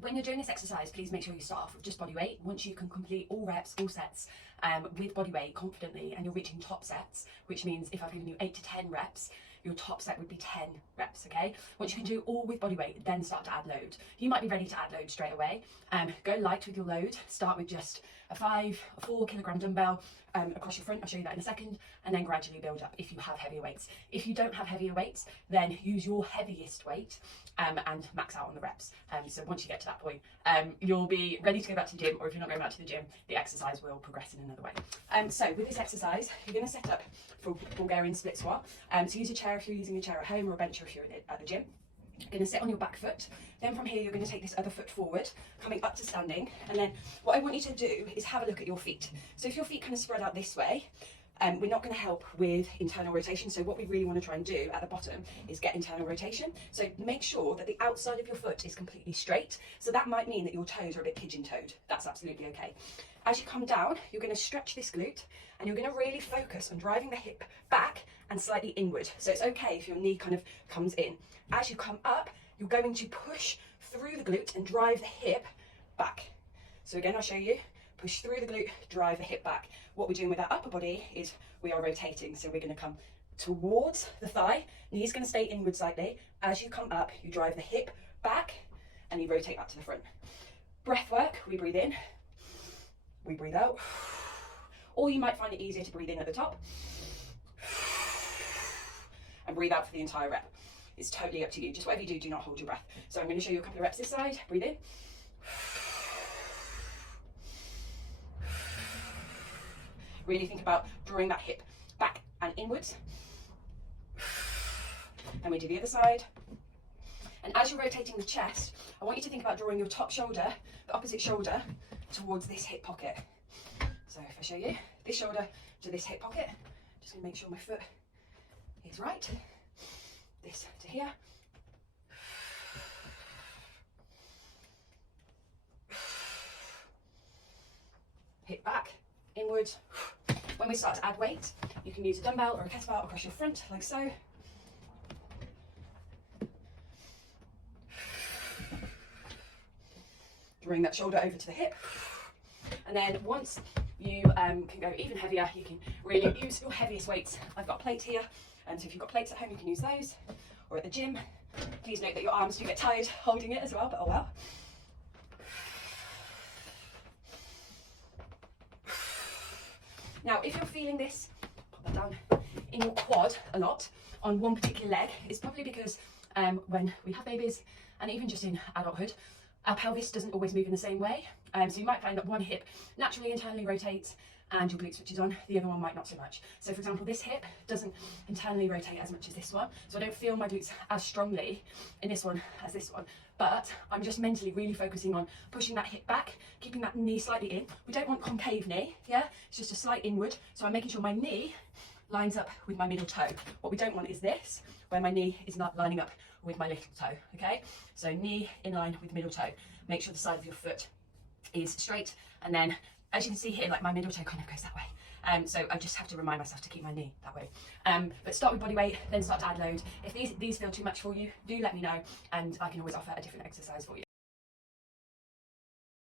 When you're doing this exercise, please make sure you start off with just body weight. Once you can complete all reps, all sets with body weight confidently, and you're reaching top sets, which means if I've given you 8 to 10 reps, your top set would be 10 reps, okay? Once you can do all with body weight, then start to add load. You might be ready to add load straight away. Go light with your load. Start with just a 4 kilogram dumbbell across your front. I'll show you that in a second, and then gradually build up if you have heavier weights. If you don't have heavier weights, then use your heaviest weight and max out on the reps. So once you get to that point, you'll be ready to go back to the gym, or if you're not going back to the gym, the exercise will progress in another way. So with this exercise, you're going to set up for Bulgarian split squat. So use a chair if you're using a chair at home, or a bench if you're at the gym. You're going to sit on your back foot. Then from here, you're going to take this other foot forward, coming up to standing. And then what I want you to do is have a look at your feet. So if your feet kind of spread out this way, we're not going to help with internal rotation. So what we really want to try and do at the bottom is get internal rotation. So make sure that the outside of your foot is completely straight. So that might mean that your toes are a bit pigeon-toed. That's absolutely okay. As you come down, you're going to stretch this glute, and you're going to really focus on driving the hip back and slightly inward. So it's okay if your knee kind of comes in. As you come up, you're going to push through the glute and drive the hip back. So again, I'll show you. Push through the glute, drive the hip back. What we're doing with our upper body is we are rotating. So we're going to come towards the thigh. Knee's going to stay inward slightly. As you come up, you drive the hip back and you rotate back to the front. Breath work, we breathe in, we breathe out. Or you might find it easier to breathe in at the top and breathe out for the entire rep. It's totally up to you. Just whatever you do, do not hold your breath. So I'm going to show you a couple of reps this side. Breathe in. Really think about drawing that hip back and inwards. And we do the other side. And as you're rotating the chest, I want you to think about drawing your top shoulder, the opposite shoulder, towards this hip pocket. So if I show you this shoulder to this hip pocket, just going to make sure my foot is right. This to here. Hip back, inwards. When we start to add weight, you can use a dumbbell or a kettlebell across your front, like so. Bring that shoulder over to the hip. And then once you can go even heavier, you can really use your heaviest weights. I've got a plate here, and so if you've got plates at home, you can use those. Or at the gym, please note that your arms do get tired holding it as well, but oh well. Now, if you're feeling this, put that down, in your quad a lot on one particular leg, it's probably because when we have babies, and even just in adulthood, our pelvis doesn't always move in the same way. So you might find that one hip naturally internally rotates and your glute switches on, the other one might not so much. So for example, this hip doesn't internally rotate as much as this one. So I don't feel my glutes as strongly in this one as this one. But I'm just mentally really focusing on pushing that hip back, keeping that knee slightly in. We don't want concave knee, yeah? It's just a slight inward. So I'm making sure my knee lines up with my middle toe. What we don't want is this, where my knee is not lining up with my little toe, okay? So knee in line with middle toe. Make sure the side of your foot is straight, and then as you can see here, like my middle toe kind of goes that way. So I just have to remind myself to keep my knee that way. But start with body weight, then start to add load. If these feel too much for you, do let me know, and I can always offer a different exercise for you.